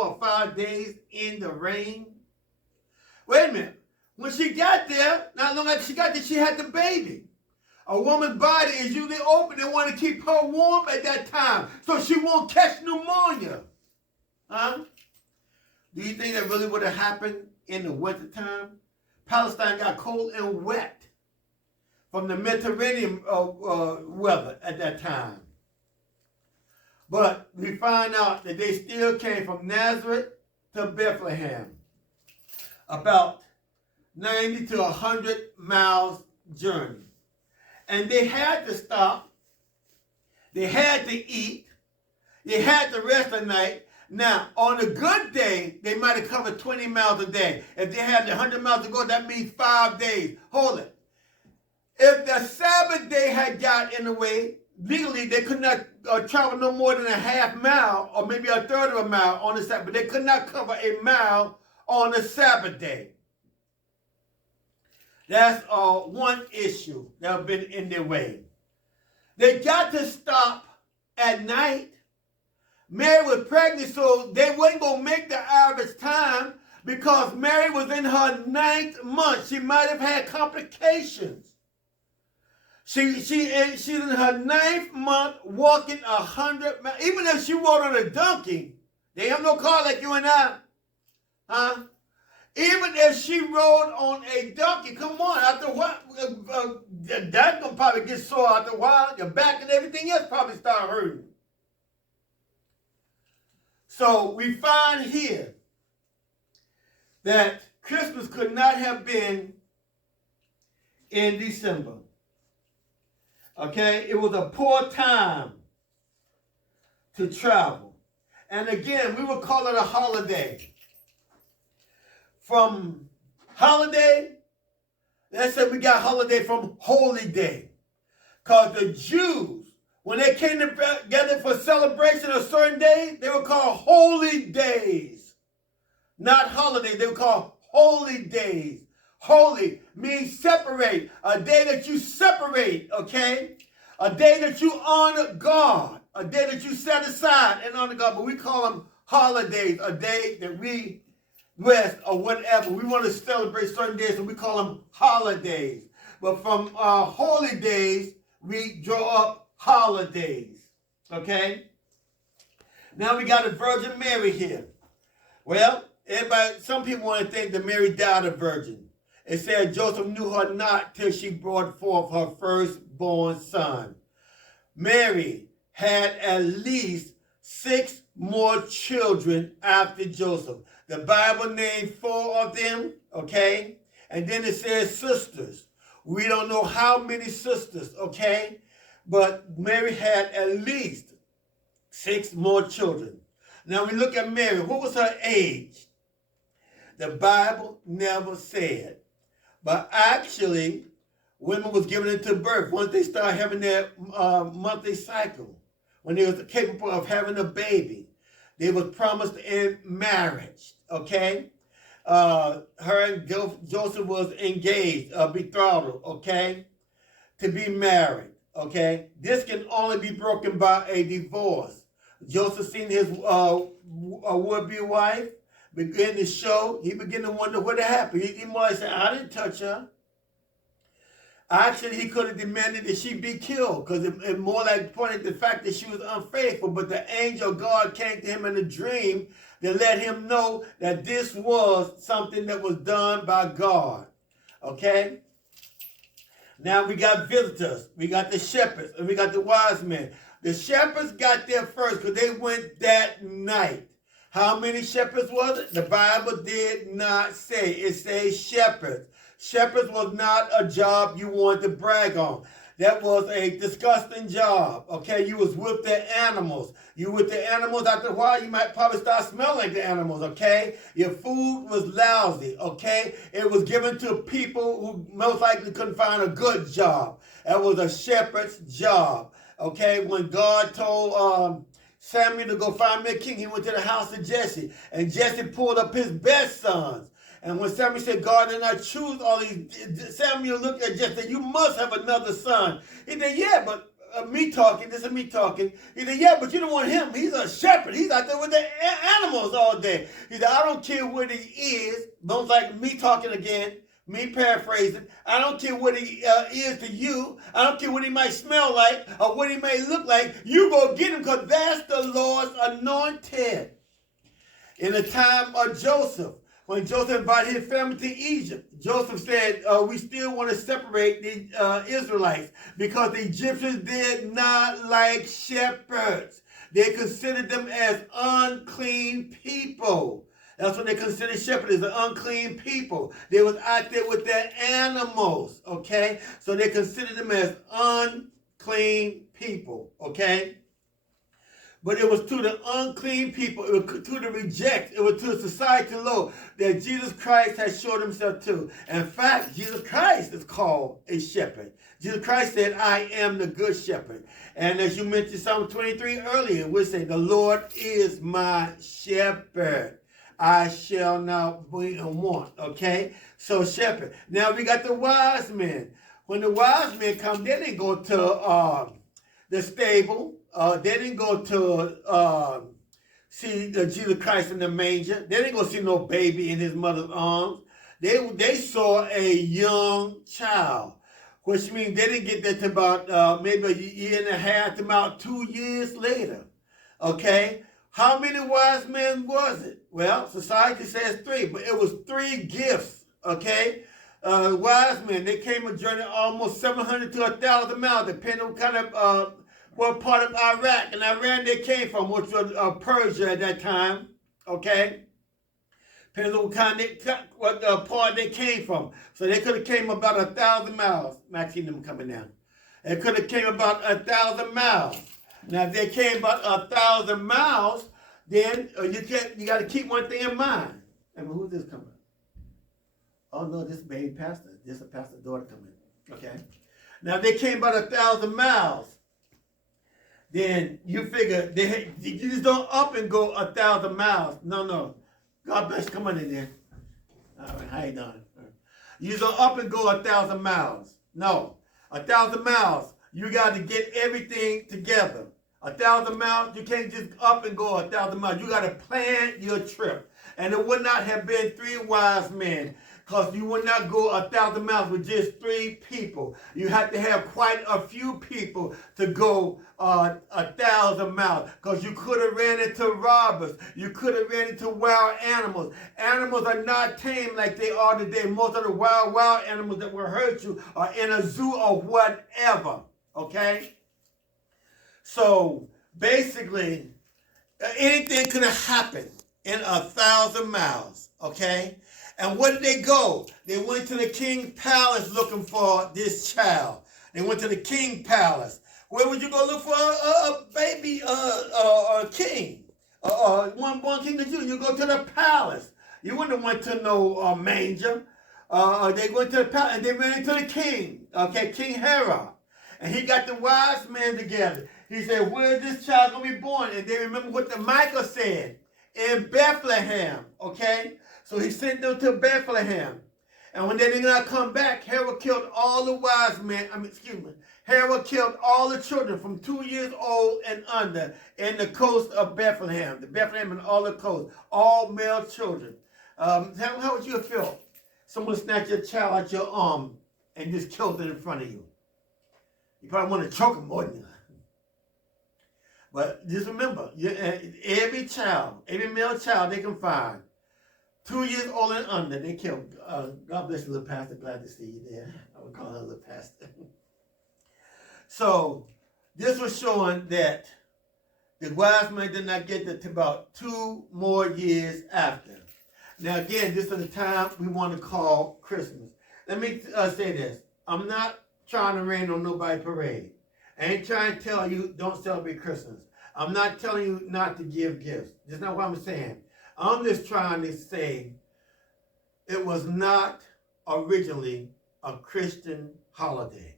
4 or 5 days in the rain. Wait a minute. When she got there, not long after she got there, she had the baby. A woman's body is usually open. They want to keep her warm at that time so she won't catch pneumonia. Huh? Do you think that really would have happened in the wintertime? Palestine got cold and wet from the Mediterranean weather at that time. But we find out that they still came from Nazareth to Bethlehem. About 90 to 100 miles journey. And they had to stop. They had to eat. They had to rest a night. Now, on a good day, they might have covered 20 miles a day. If they had 100 miles to go, that means 5 days. Hold it. If the Sabbath day had got in the way, legally they could not travel no more than a half mile or maybe a third of a mile on the Sabbath. But they could not cover a mile on the Sabbath day. That's one issue that has been in their way. They got to stop at night. Mary was pregnant, so they wasn't going to make the average time because Mary was in her 9th month. She might have had complications. She's in her 9th month walking 100 miles. Even if she rode on a donkey, they have no car like you and I. Huh? Even if she rode on a donkey, come on, after a while, that's going to probably get sore after a while. Your back and everything else probably start hurting. So we find here that Christmas could not have been in December. Okay? It was a poor time to travel. And again, we would call it a holiday. From holiday, let's say we got holiday from holy day. Because the Jews, when they came together for celebration of certain days, they were called holy days. Not holidays, they were called holy days. Holy means separate. A day that you separate, okay? A day that you honor God. A day that you set aside and honor God. But we call them holidays. A day that we rest or whatever. We want to celebrate certain days, so we call them holidays. But from holy days, we draw up holidays. Okay? Now we got a Virgin Mary here. Well, some people want to think that Mary died a virgin. It said Joseph knew her not till she brought forth her firstborn son. Mary had at least 6 more children after Joseph. The Bible named 4 of them, okay? And then it says sisters. We don't know how many sisters, okay? But Mary had at least 6 more children. Now we look at Mary. What was her age? The Bible never said. But actually, women was given into birth once they started having their monthly cycle. When they was capable of having a baby. They was promised in marriage, okay? Her and Joseph was engaged, betrothed, okay? To be married, okay? This can only be broken by a divorce. Joseph seen his would-be wife begin to show. He began to wonder what had happened. He might say, I didn't touch her. Actually, he could have demanded that she be killed because it more like pointed to the fact that she was unfaithful. But the angel of God came to him in a dream to let him know that this was something that was done by God. Okay? Now we got visitors. We got the shepherds and we got the wise men. The shepherds got there first because they went that night. How many shepherds was it? The Bible did not say. It says shepherds. Shepherds was not a job you wanted to brag on. That was a disgusting job, okay? You was with the animals. You with the animals, after a while, you might probably start smelling like the animals, okay? Your food was lousy, okay? It was given to people who most likely couldn't find a good job. That was a shepherd's job, okay? When God told Samuel to go find me a king, he went to the house of Jesse, and Jesse pulled up his best sons. And when Samuel said, God did not choose all these, Samuel looked at Jesse and said, you must have another son. He said, yeah, but me talking. This is me talking. He said, yeah, but you don't want him. He's a shepherd. He's out there with the animals all day. He said, I don't care what he is. Don't like me talking again. Me paraphrasing. I don't care what he is to you. I don't care what he might smell like or what he may look like. You go get him because that's the Lord's anointed. In the time of Joseph, when Joseph invited his family to Egypt, Joseph said, we still want to separate the Israelites because the Egyptians did not like shepherds. They considered them as unclean people. That's what they considered shepherds, as unclean people. They was out there with their animals, okay? So they considered them as unclean people, okay? But it was to the unclean people, it was to the reject, it was to society low that Jesus Christ has showed himself to. In fact, Jesus Christ is called a shepherd. Jesus Christ said, I am the good shepherd. And as you mentioned Psalm 23 earlier, we say, the Lord is my shepherd. I shall not be in want, okay? So shepherd. Now we got the wise men. When the wise men come, they didn't go to the stable. They didn't go to see Jesus Christ in the manger. They didn't go see no baby in his mother's arms. They saw a young child, which means they didn't get there to about maybe a year and a half to about 2 years later, okay? How many wise men was it? Well, society says 3, but it was 3 gifts, okay? Wise men, they came a journey almost 700 to 1,000 miles, depending on kind of what part of Iraq and Iran they came from, which was Persia at that time, okay? Depending on what part they came from. So they could have came about 1,000 miles. Maxine them coming down. They could have came about 1,000 miles. Now, if they came about 1,000 miles, then you got to keep one thing in mind. I mean, who's this coming? Oh, no, this is baby pastor. This is a pastor's daughter coming. Okay? Now, if they came about 1,000 miles, then you figure, you just don't up and go 1,000 miles. No. God bless you. Come on in there. All right, how you doing? You just don't up and go 1,000 miles. No. 1,000 miles. You got to get everything together. 1,000 miles, you can't just up and go 1,000 miles. You got to plan your trip. And it would not have been 3 wise men, because you would not go 1,000 miles with just 3 people. You have to have quite a few people to go 1,000 miles, because you could have ran into robbers. You could have ran into wild animals. Animals are not tame like they are today. Most of the wild animals that will hurt you are in a zoo or whatever. Okay? So basically, anything could have happened in 1,000 miles. Okay? And where did they go? They went to the king's palace looking for this child. They went to the king's palace. Where would you go look for a baby king? One king of Judah. You go to the palace. You wouldn't have went to no manger. They went to the palace and they ran into the king. Okay, King Herod. And he got the wise men together. He said, where is this child going to be born? And they remember what the Micah said. In Bethlehem. Okay? So he sent them to Bethlehem. And when they did not come back, Herod killed all the wise men. Herod killed all the children from 2 years old and under in the coast of Bethlehem. The Bethlehem and all the coast. All male children. How would you feel? Someone snatched your child out your arm and just killed it in front of you. You probably want to choke him more than you. But just remember, every child, every male child they can find, 2 years old and under, they kill. God bless you, little pastor. Glad to see you there. I would call her little pastor. So this was showing that the wise men did not get there to about 2 more years after. Now again, this is the time we want to call Christmas. Let me say this. I'm not trying to rain on nobody's parade. I ain't trying to tell you don't celebrate Christmas. I'm not telling you not to give gifts. That's not what I'm saying. I'm just trying to say it was not originally a Christian holiday.